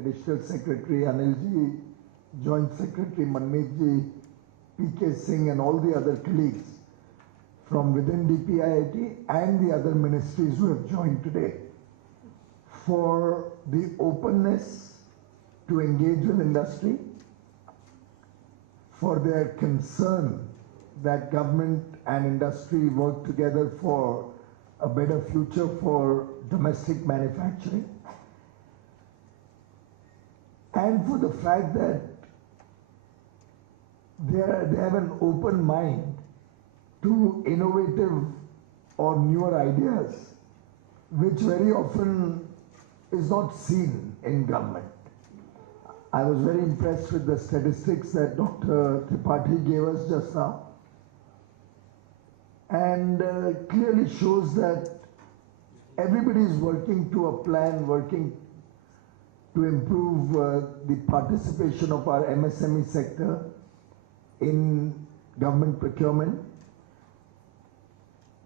Additional Secretary Anilji, Joint Secretary Manmeetji, PK Singh and all the other colleagues from within DPIIT and the other ministries who have joined today for the openness to engage with industry, for their concern that government and industry work together for a better future for domestic manufacturing, and for the fact that they have an open mind to innovative or newer ideas, which very often is not seen in government. I was very impressed with the statistics that Dr. Tripathi gave us just now, and clearly shows that everybody is working to a plan, working to improve the participation of our MSME sector in government procurement,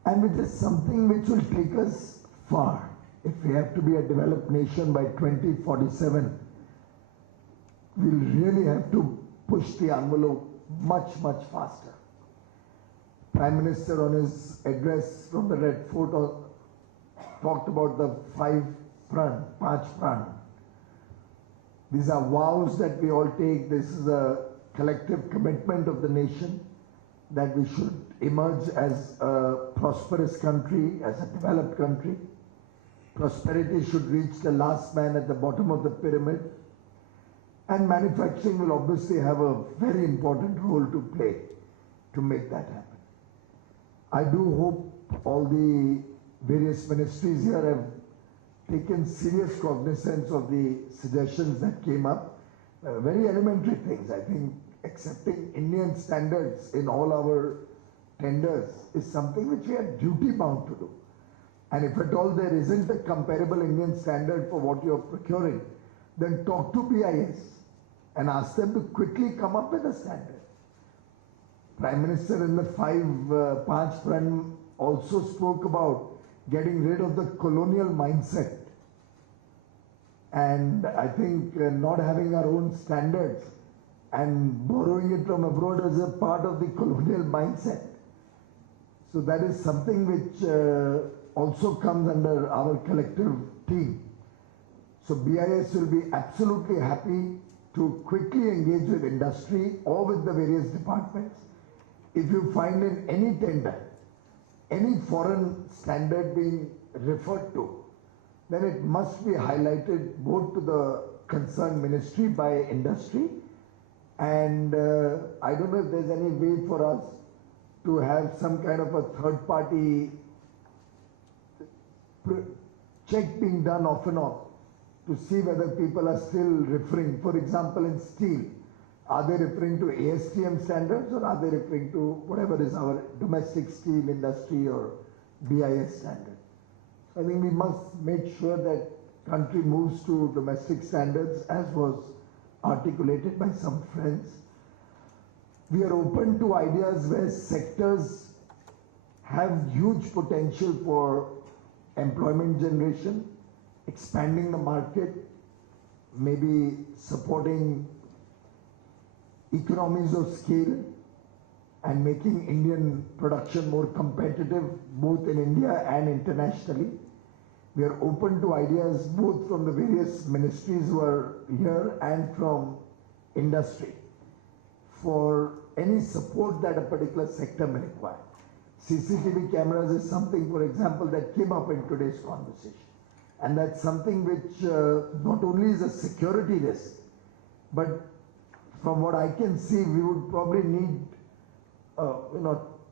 and which is something which will take us far. If we have to be a developed nation by 2047, we'll really have to push the envelope much, much faster. Prime Minister on his address from the Red Fort talked about the 5 pran, 5 pran. These are vows that we all take. This is a collective commitment of the nation that we should emerge as a prosperous country, as a developed country. Prosperity should reach the last man at the bottom of the pyramid. And manufacturing will obviously have a very important role to play to make that happen. I do hope all the various ministries here have taken serious cognizance of the suggestions that came up. Very elementary things. I think accepting Indian standards in all our tenders is something which we are duty bound to do. And if at all there isn't a comparable Indian standard for what you're procuring, then talk to BIS and ask them to quickly come up with a standard. Prime Minister in the 5 pran also spoke about getting rid of the colonial mindset. And I think not having our own standards and borrowing it from abroad is a part of the colonial mindset. So that is something which also comes under our collective team. So BIS will be absolutely happy to quickly engage with industry or with the various departments. If you find in any tender, any foreign standard being referred to, then it must be highlighted both to the concerned ministry by industry, and I don't know if there's any way for us to have some kind of a third party check being done off and on to see whether people are still referring. For example, in steel, are they referring to ASTM standards or are they referring to whatever is our domestic steel industry or BIS standard? So I think we must make sure that country moves to domestic standards as was articulated by some friends. We are open to ideas where sectors have huge potential for employment generation, expanding the market, maybe supporting economies of scale and making Indian production more competitive both in India and internationally. We are open to ideas both from the various ministries who are here and from industry for any support that a particular sector may require. CCTV cameras is something, for example, that came up in today's conversation. And that's something which not only is a security risk, but from what I can see, we would probably need,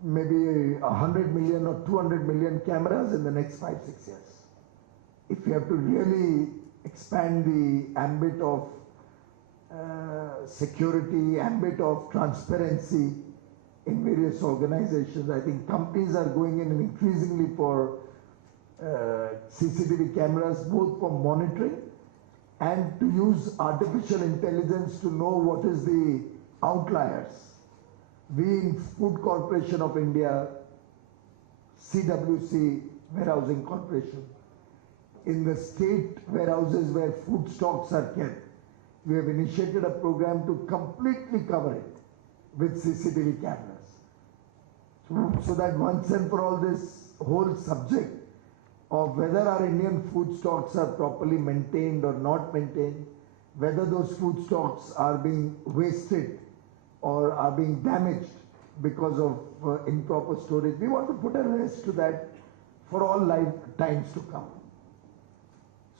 maybe 100 million or 200 million cameras in the next 5-6 years. If we have to really expand the ambit of security, ambit of transparency in various organizations, I think companies are going in increasingly for CCTV cameras, both for monitoring and to use artificial intelligence to know what is the outliers. We in Food Corporation of India, CWC, Warehousing Corporation, in the state warehouses where food stocks are kept, we have initiated a program to completely cover it with CCTV cameras. So that once and for all this whole subject of whether our Indian food stocks are properly maintained or not maintained, whether those food stocks are being wasted or are being damaged because of improper storage, we want to put a rest to that for all lifetimes to come.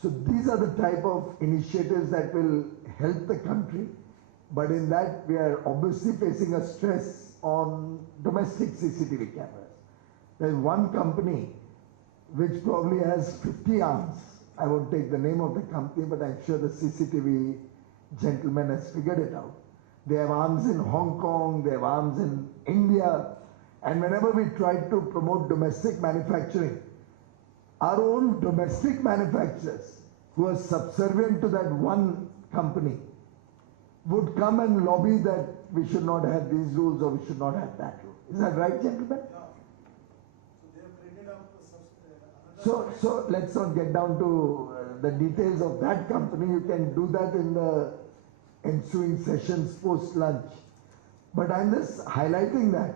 So these are the type of initiatives that will help the country, but in that we are obviously facing a stress on domestic CCTV cameras. There's one company which probably has 50 arms. I won't take the name of the company, but I'm sure the CCTV gentleman has figured it out. They have arms in Hong Kong, they have arms in India, and whenever we try to promote domestic manufacturing, our own domestic manufacturers who are subservient to that one company would come and lobby that we should not have these rules or we should not have that rule. Is that right, gentlemen? Yeah. So they have created another... So let's not get down to the details of that company. You can do that in the ensuing sessions post-lunch. But I'm just highlighting that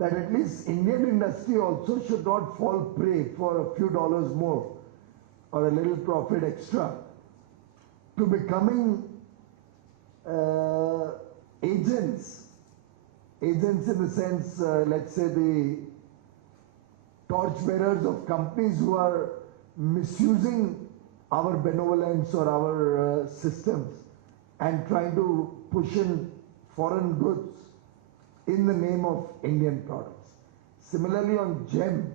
at least Indian industry also should not fall prey for a few dollars more or a little profit extra to becoming agents in the sense, let's say the torchbearers of companies who are misusing our benevolence or our systems and trying to push in foreign goods in the name of Indian products. Similarly on GEM,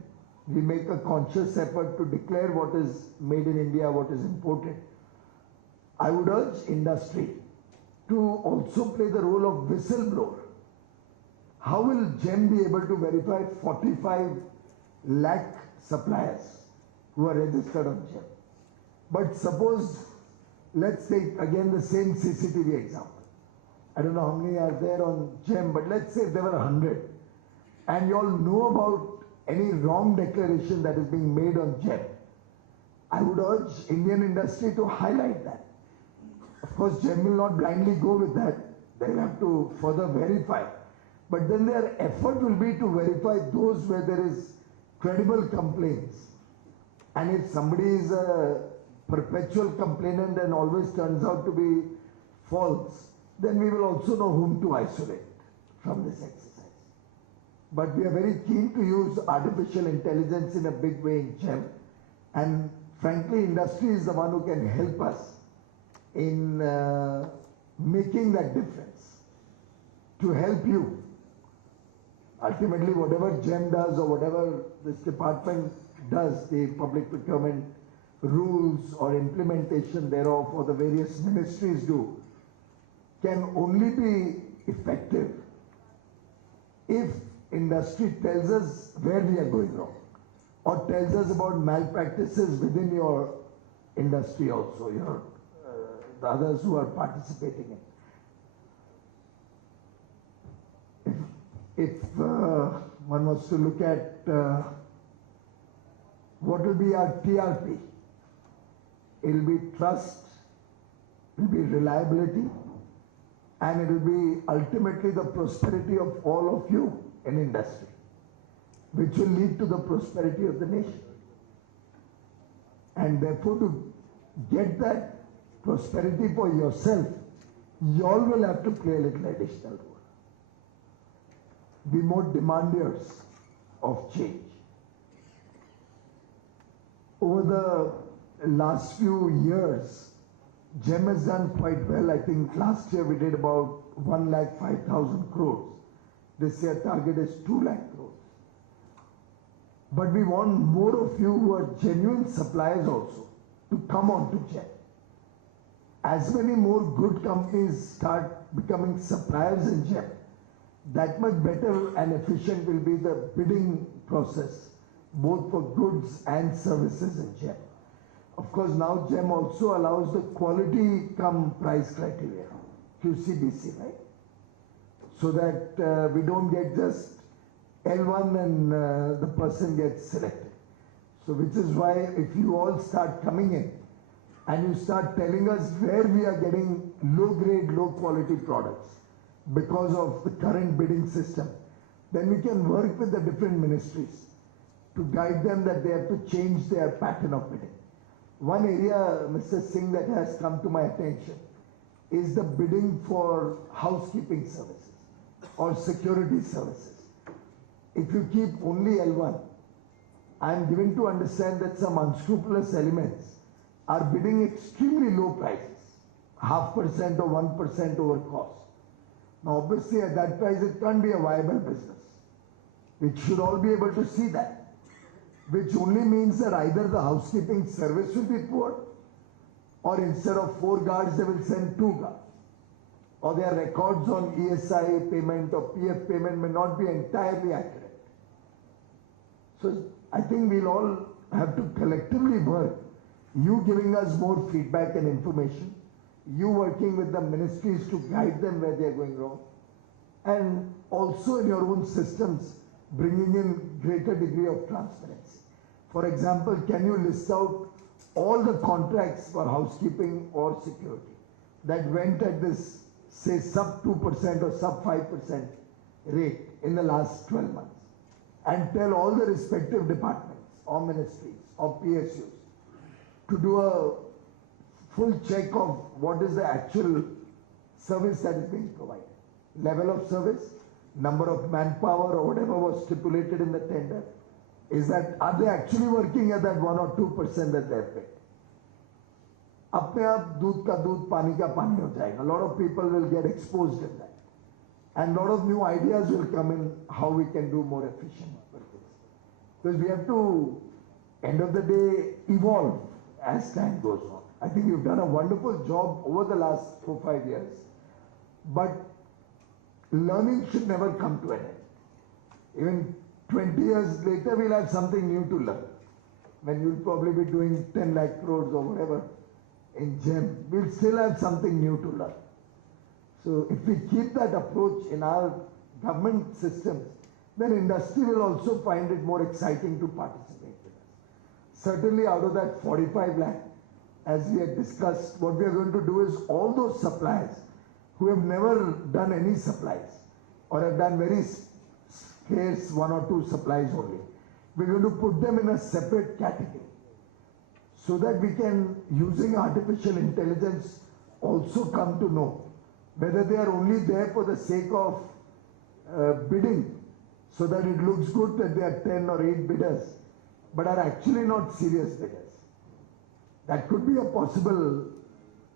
we make a conscious effort to declare what is made in India, what is imported. I would urge industry to also play the role of whistleblower. How will GEM be able to verify 45 lakh suppliers who are registered on GEM? But suppose, let's take again the same CCTV example. I don't know how many are there on GEM, but let's say there were 100. And you all know about any wrong declaration that is being made on GEM. I would urge Indian industry to highlight that. Of course, GEM will not blindly go with that. They'll have to further verify. But then their effort will be to verify those where there is credible complaints. And if somebody is a perpetual complainant and always turns out to be false, then we will also know whom to isolate from this exercise. But we are very keen to use artificial intelligence in a big way in GEM. And frankly, industry is the one who can help us in making that difference, to help you. Ultimately, whatever GEM does or whatever this department does, the public procurement rules or implementation thereof or the various ministries do, can only be effective if industry tells us where we are going wrong or tells us about malpractices within your industry also, the others who are participating in. If one was to look at what will be our TRP, it will be trust, it will be reliability, and it will be ultimately the prosperity of all of you in industry, which will lead to the prosperity of the nation. And therefore, to get that prosperity for yourself, you all will have to play a little additional role. Be more demanders of change. Over the last few years, GEM has done quite well. I think last year we did about 1,05,000 crores. This year target is 2 lakh crores. But we want more of you who are genuine suppliers also to come on to GEM. As many more good companies start becoming suppliers in GEM, that much better and efficient will be the bidding process, both for goods and services in GEM. Of course, now GEM also allows the quality come price criteria, QCBC, right? So that we don't get just L1 and the person gets selected. So which is why if you all start coming in and you start telling us where we are getting low grade, low quality products because of the current bidding system, then we can work with the different ministries to guide them that they have to change their pattern of bidding. One area, Mr. Singh, that has come to my attention is the bidding for housekeeping services or security services. If you keep only L1, I am given to understand that some unscrupulous elements are bidding extremely low prices, 0.5% or 1% over cost. Now obviously at that price it can't be a viable business. We should all be able to see that, which only means that either the housekeeping service will be poor, or instead of 4 guards they will send 2 guards, or their records on ESI payment or PF payment may not be entirely accurate. So I think we'll all have to collectively work, you giving us more feedback and information, you working with the ministries to guide them where they are going wrong, and also in your own systems bringing in greater degree of transparency. For example, can you list out all the contracts for housekeeping or security that went at this, say, sub 2% or sub 5% rate in the last 12 months, and tell all the respective departments or ministries or PSUs to do a full check of what is the actual service that is being provided, level of service, number of manpower or whatever was stipulated in the tender. Is that, are they actually working at that 1 or 2% that they have paid? अपने आप दूध का दूध पानी का पानी हो जाएगा. A lot of people will get exposed in that, and a lot of new ideas will come in how we can do more efficient work. Because we have to, end of the day, evolve as time goes on. I think you've done a wonderful job over the last 4-5 years, but learning should never come to an end. Even 20 years later, we'll have something new to learn. When you'll probably be doing 10 lakh crores or whatever in GEM, we'll still have something new to learn. So if we keep that approach in our government systems, then industry will also find it more exciting to participate with us. Certainly out of that 45 lakh, as we had discussed, what we are going to do is all those suppliers who have never done any supplies or have done very scarce 1 or 2 supplies only, we're going to put them in a separate category so that we can, using artificial intelligence, also come to know whether they are only there for the sake of bidding, so that it looks good that there are 10 or 8 bidders, but are actually not serious bidders. That could be a possible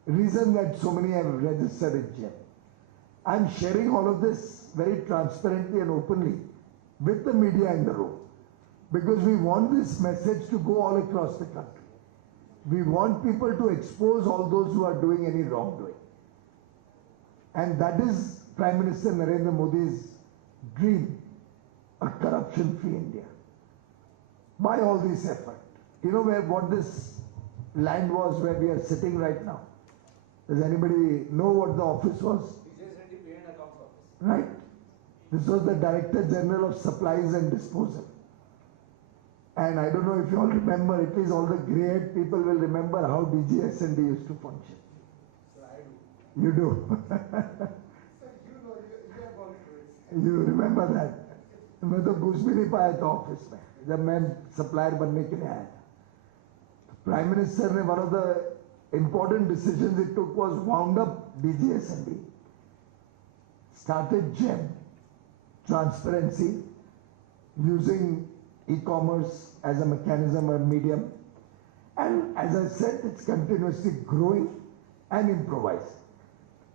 reason that so many have registered in GEM. I'm sharing all of this very transparently and openly with the media in the room, because we want this message to go all across the country. We want people to expose all those who are doing any wrongdoing. And that is Prime Minister Narendra Modi's dream, a corruption-free India. By all this effort, you know what this land was where we are sitting right now? Does anybody know what the office was? Right. This was the Director General of Supplies and Disposal. And I don't know if you all remember, at least all the grey-haired people will remember how DGS&D used to function. Sir, I do. You do. Sir, you know, you have gone through it. You remember that? मैं तो घुस भी नहीं पाया था office में जब मैं सप्लायर बनने के लिए आया था. प्राइम मिनिस्टर ने one of the important decisions it took was wound up DGS&D, started GEM, transparency, using e-commerce as a mechanism or medium, and as I said, it's continuously growing and improvising.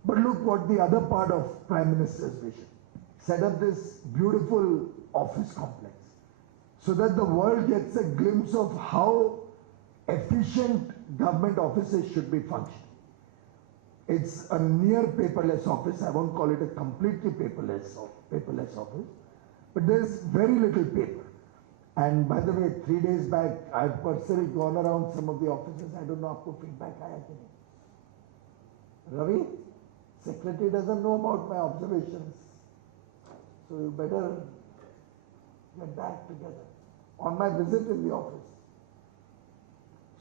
But look what the other part of Prime Minister's vision. Set up this beautiful office complex so that the world gets a glimpse of how efficient government offices should be functioning. It's a near paperless office. I won't call it a completely paperless office, but there's very little paper. And by the way, 3 days back, I've personally gone around some of the offices. I don't know आपको feedback आया कि नहीं. Ravi, secretary doesn't know about my observations. So you better get back together on my visit in the office.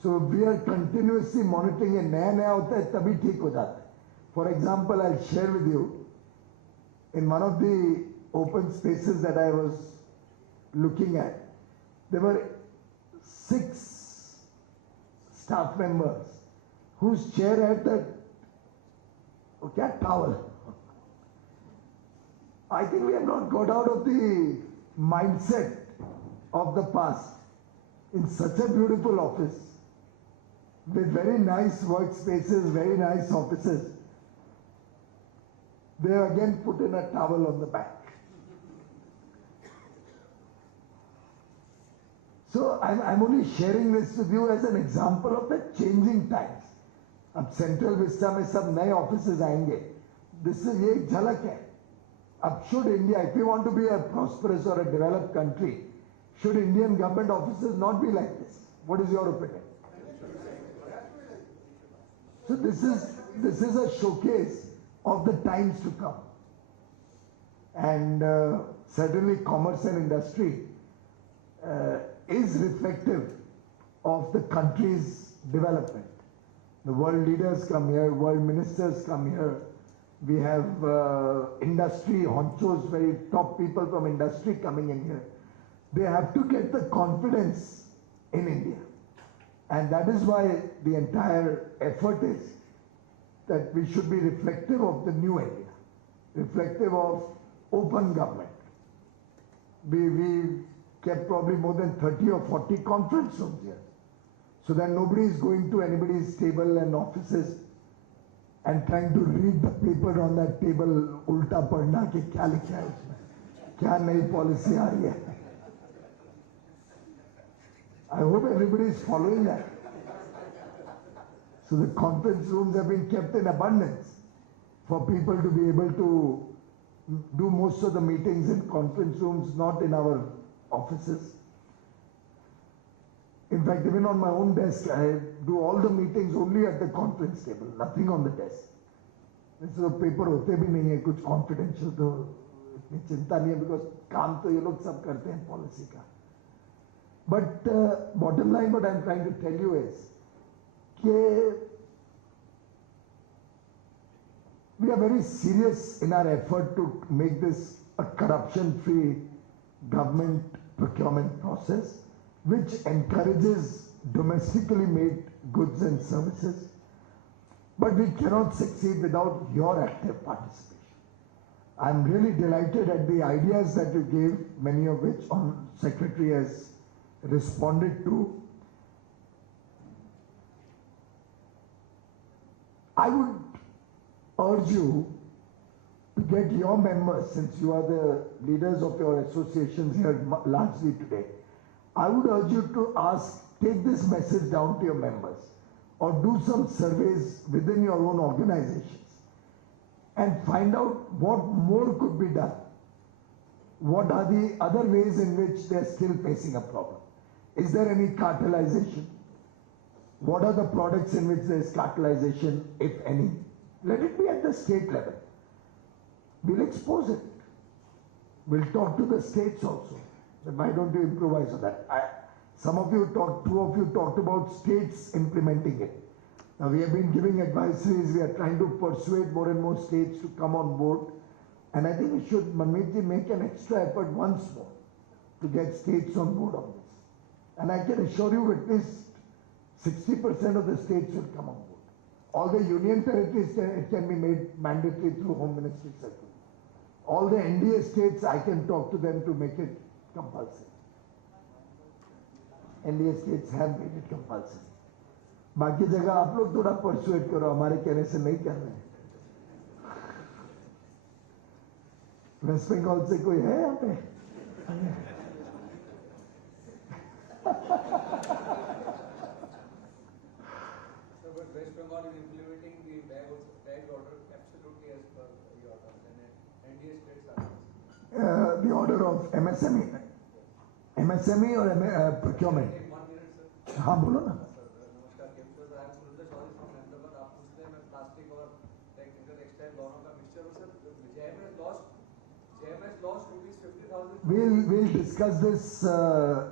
So we are continuously monitoring it. नया होता है तभी ठीक हो जाता है. For example, I'll share with you, in one of the open spaces that I was looking at, there were 6 staff members whose chair had that towel. I think we have not got out of the mindset of the past. In such a beautiful office, with very nice workspaces, very nice offices, they again put in a towel on the back. So I'm only sharing this with you as an example of the changing times. अब central Vista में सब नए offices आएंगे. This is ये एक झलक है. अब should India, if we want to be a prosperous or a developed country, should Indian government offices not be like this? What is your opinion? So this is a showcase of the times to come, and certainly commerce and industry is reflective of the country's development. The world leaders come here, world ministers come here. We have industry honchos, very top people from industry coming in here. They have to get the confidence in India. And that is why the entire effort is that we should be reflective of the new India, reflective of open government. We kept probably more than 30 or 40 conference rooms here, so that nobody is going to anybody's table and offices and trying to read the paper on that table, ulta padna ki kya likha hai usme, kya nayi policy aa rahi hai. I hope everybody is following that. So the conference rooms have been kept in abundance for people to be able to do most of the meetings in conference rooms, not in our offices. In fact, even on my own desk, I do all the meetings only at the conference table, nothing on the desk. So paper होते भी नहीं है कुछ confidential, तो इतनी चिंता नहीं है because काम तो ये लोग सब करते हैं policy का. But bottom line, what I'm trying to tell you is that we are very serious in our effort to make this a corruption-free government procurement process, which encourages domestically made goods and services. But we cannot succeed without your active participation. I'm really delighted at the ideas that you gave, many of which on Secretary has responded to. I would urge you to get your members, since you are the leaders of your associations here largely today. I would urge you to take this message down to your members, or do some surveys within your own organizations and find out what more could be done. What are the other ways in which they are still facing a problem? Is there any cartelization? What are the products in which there is cartelization, if any? Let it be at the state level. We'll expose it. We'll talk to the states also. Then why don't you improvise on that? Two of you talked about states implementing it. Now we have been giving advisories. We are trying to persuade more and more states to come on board. And I think we should, Manmeet, make an extra effort once more to get states on board on this. And I can assure you at least 60% of the states will come on board. All the union territories, it can be made mandatory through Home Ministry circular. All the NDA states, I can talk to them to make it compulsory. NDA states have made it compulsory. बाकी जगह आप लोग थोड़ा persuade करो, हमारे कहने से नहीं कर रहे. वेस्ट बंगाल से कोई है यहाँ पे? West Bengal is implementing the bag order absolutely as per the order, and NDA states are. The order of MSME or procurement? 1 minute, sir. हाँ बोलो ना. नमस्कार, chemical sir, I'm Suraj Chaudhary from Ahmedabad. आप पूछ रहे हैं मैं plastic और टेक्निकल टेक्सटाइल दोनों का मिक्सचर हूँ sir. JM has lost rupees 50,000. We'll discuss this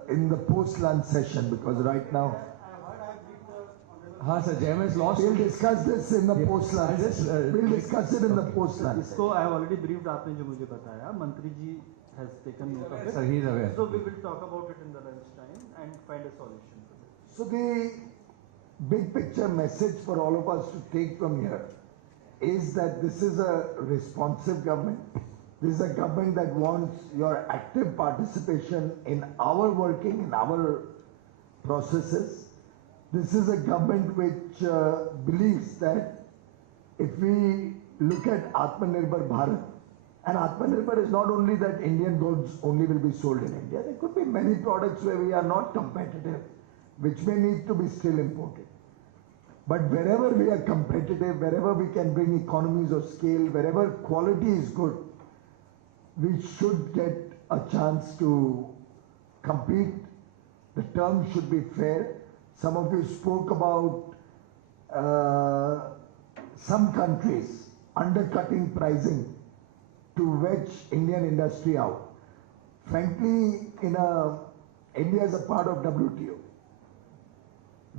in the post-lunch session, because right now. I have heard, I have been हाँ sir, JMS lost. We'll discuss this in the Yeah. post lunch. I'll just, We'll discuss it in the okay. post lunch. इसको I have already briefed आपने जो मुझे बताया, मंत्री जी has taken note of it. Sir, he is aware. So we will talk about it in the lunch time and find a solution for this. So the big picture message for all of us to take from here is that this is a responsive government. This is a government that wants your active participation in our working, in our processes. This is a government which believes that if we look at Atmanirbhar Bharat, and Atmanirbhar is not only that Indian goods only will be sold in India, there could be many products where we are not competitive, which may need to be still imported. But wherever we are competitive, wherever we can bring economies of scale, wherever quality is good, we should get a chance to compete. The terms should be fair. Some of you spoke about some countries undercutting pricing to wedge Indian industry out. Frankly, India is a part of WTO.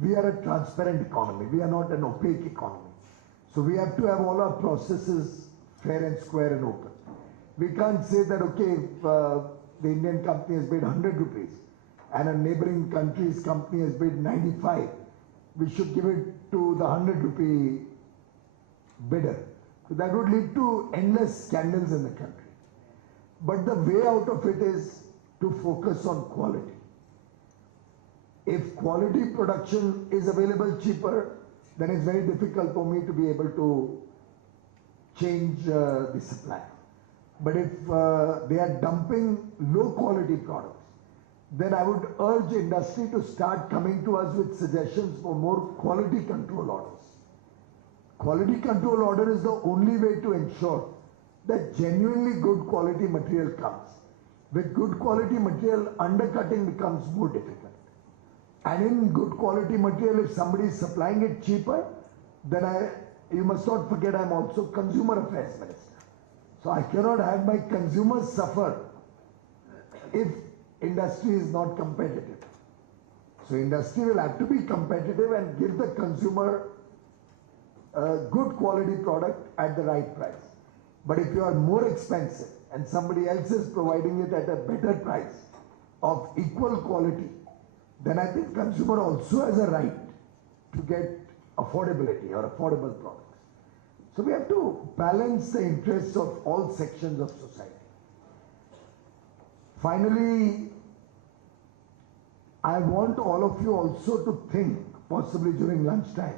We are a transparent economy. We are not an opaque economy. So we have to have all our processes fair and square and open. We can't say that, okay, if the Indian company has bid 100 rupees and a neighboring country's company has bid 95, we should give it to the 100 rupee bidder. So that would lead to endless scandals in the country. But the way out of it is to focus on quality. If quality production is available cheaper, then it's very difficult for me to be able to change the supply. But if they are dumping low quality products, then I would urge industry to start coming to us with suggestions for more quality control orders. Quality control order is the only way to ensure that genuinely good quality material comes. With good quality material, undercutting becomes more difficult. And in good quality material, if somebody is supplying it cheaper, then you must not forget I'm also Consumer Affairs Minister. So I cannot have my consumers suffer if industry is not competitive. So industry will have to be competitive and give the consumer a good quality product at the right price. But if you are more expensive and somebody else is providing it at a better price of equal quality, then I think consumer also has a right to get affordability or affordable products. So we have to balance the interests of all sections of society. Finally, I want all of you also to think, possibly during lunchtime,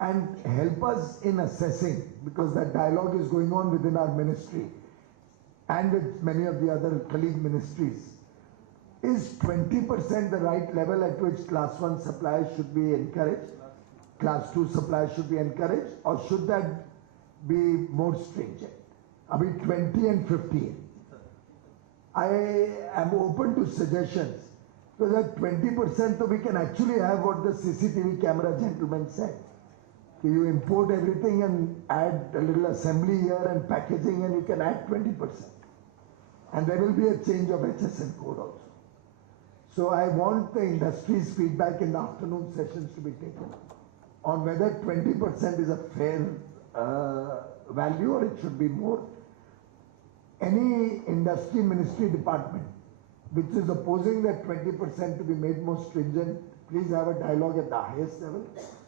and help us in assessing, because that dialogue is going on within our ministry and with many of the other colleague ministries. Is 20% the right level at which class 1 suppliers should be encouraged? Class 2 suppliers should be encouraged, or should that be more stringent? I mean 20 and 15. I am open to suggestions, because at 20% so we can actually have what the CCTV camera gentleman said. You import everything and add a little assembly here and packaging, and you can add 20%. And there will be a change of HSN code also. So I want the industry's feedback in the afternoon sessions to be taken on whether 20% is a fair value or it should be more. Any industry ministry department which is opposing that 20% to be made more stringent, please have a dialogue at the highest level.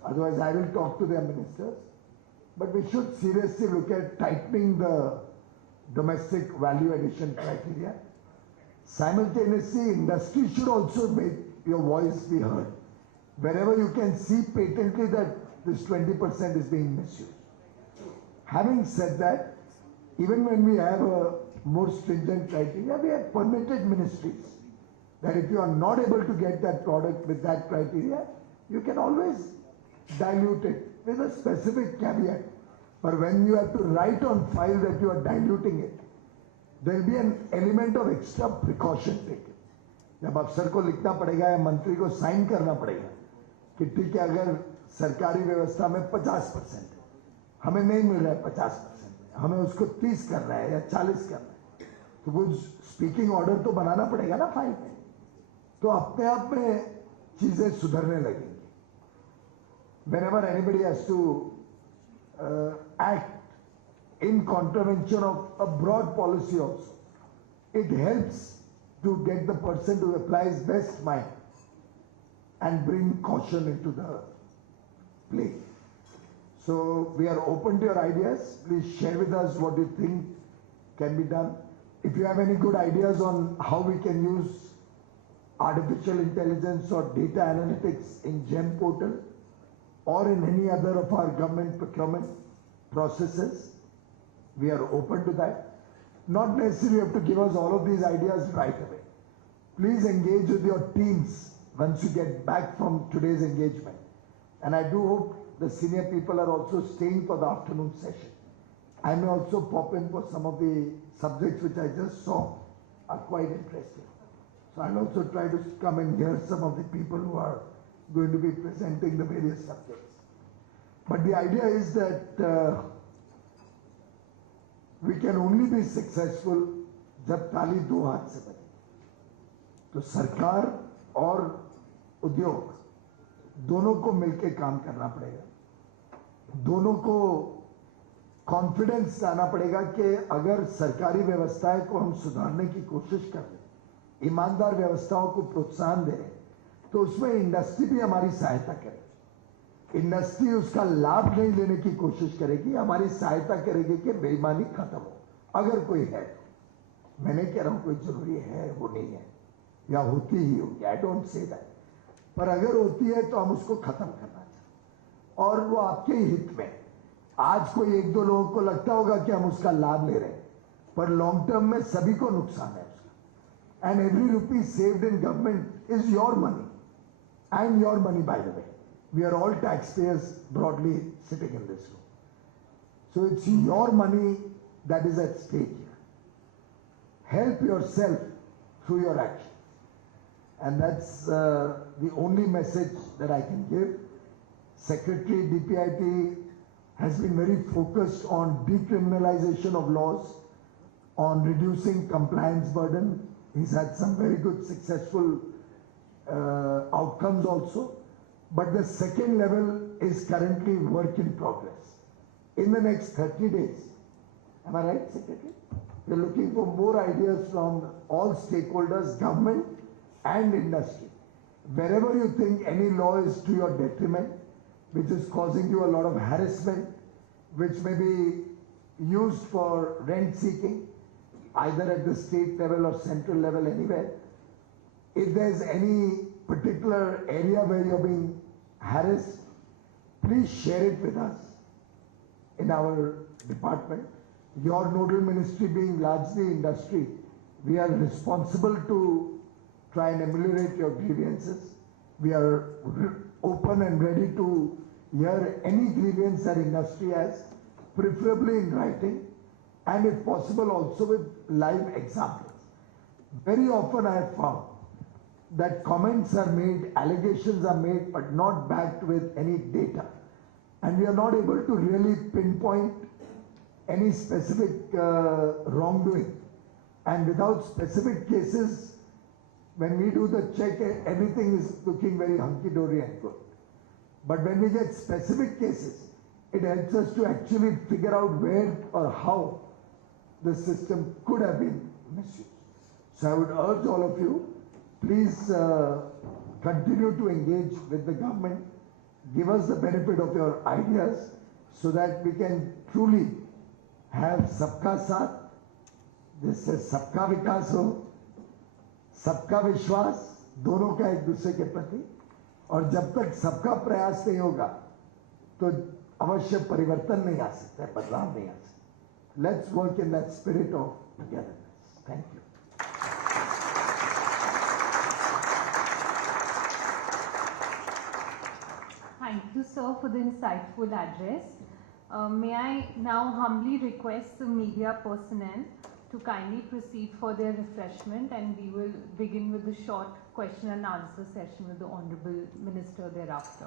Otherwise, I will talk to their ministers. But we should seriously look at tightening the domestic value addition criteria. Simultaneously, industry should also make your voice be heard. Wherever you can see patently that this 20% is being misused. Having said that, even when we have a more stringent criteria, we have permitted ministries that if you are not able to get that product with that criteria, you can always dilute it with a specific caveat. But when you have to write on file that you are diluting it, there will be an element of extra precaution taken. जब अफसर को लिखना पड़ेगा या मंत्री को sign करना पड़ेगा कि ठीक है अगर सरकारी व्यवस्था में 50% है, हमें नहीं मिल रहा है 50%, हमें उसको 30 करना है या 40 करना है, तो कुछ स्पीकिंग ऑर्डर तो बनाना पड़ेगा ना फाइल में, तो अपने आप में चीजें सुधरने लगेंगी. whenever anybody has to act in contravention of a broad policy also, it helps to get the person to apply his best mind and bring caution into the play. So we are open to your ideas. Please share with us what you think can be done. If you have any good ideas on how we can use artificial intelligence or data analytics in GEM portal or in any other of our government procurement processes, we are open to that. Not necessarily you have to give us all of these ideas right away. Please engage with your teams once you get back from today's engagement. And I do hope the senior people are also staying for the afternoon session. I may also pop in for some of the subjects which I just saw are quite interesting. So I'll also try to come and hear some of the people who are going to be presenting the various subjects. But the idea is that we can only be successful जब ताली दो हाथ से बजे. तो सरकार और उद्योग दोनों को मिलकर काम करना पड़ेगा. दोनों को कॉन्फिडेंस लाना पड़ेगा कि अगर सरकारी व्यवस्थाएं को हम सुधारने की कोशिश कर रहे, ईमानदार व्यवस्थाओं को प्रोत्साहन दे रहे, तो उसमें इंडस्ट्री भी हमारी सहायता करे. इंडस्ट्री उसका लाभ नहीं लेने की कोशिश करेगी, हमारी सहायता करेगी कि बेईमानी खत्म हो. अगर कोई है, मैं नहीं कह रहा हूं कोई जरूरी है, वो नहीं है, या होती ही होगी, आई डोंट से दैट, पर अगर होती है तो हम उसको खत्म करना चाहते और वो आपके ही हित में. आज कोई एक दो लोगों को लगता होगा कि हम उसका लाभ ले रहे हैं, पर लॉन्ग टर्म में सभी को नुकसान है उसका. And every rupee saved in government is your money and your money by the way. We are all taxpayers broadly sitting in this room. So it's your money that is at stake here. Help yourself through your actions. And that's the only message that I can give. Secretary DPIIT has been very focused on decriminalization of laws, on reducing compliance burden. He's had some very good successful outcomes also. But the second level is currently work in progress. In the next 30 days, am I right, Secretary? We're looking for more ideas from all stakeholders, government and industry. Wherever you think any law is to your detriment, which is causing you a lot of harassment, which may be used for rent seeking, either at the state level or central level, anywhere. If there's any particular area where you're being harassed, please share it with us in our department. Your nodal ministry being largely industry, we are responsible to try and ameliorate your grievances. We are open and ready to hear any grievance that industry has, preferably in writing, and if possible also with live examples. Very often I have found that comments are made, allegations are made, but not backed with any data. And we are not able to really pinpoint any specific wrongdoing. And without specific cases, when we do the check, everything is looking very hunky-dory and good. But when we get specific cases, it helps us to actually figure out where or how the system could have been misused. So I would urge all of you, please continue to engage with the government. Give us the benefit of your ideas so that we can truly have सबका साथ, जिससे सबका विकास हो, सबका विश्वास दोनों का एक दूसरे के प्रति. और जब तक सबका प्रयास नहीं होगा तो अवश्य परिवर्तन नहीं आ सकता, बदलाव नहीं आ सकता. Let's work in that spirit of togetherness. Thank you. Thank you, sir, for the insightful address. May I now humbly request the media personnel to kindly proceed for their refreshment, and we will begin with the short question and answer session with the Honorable Minister thereafter.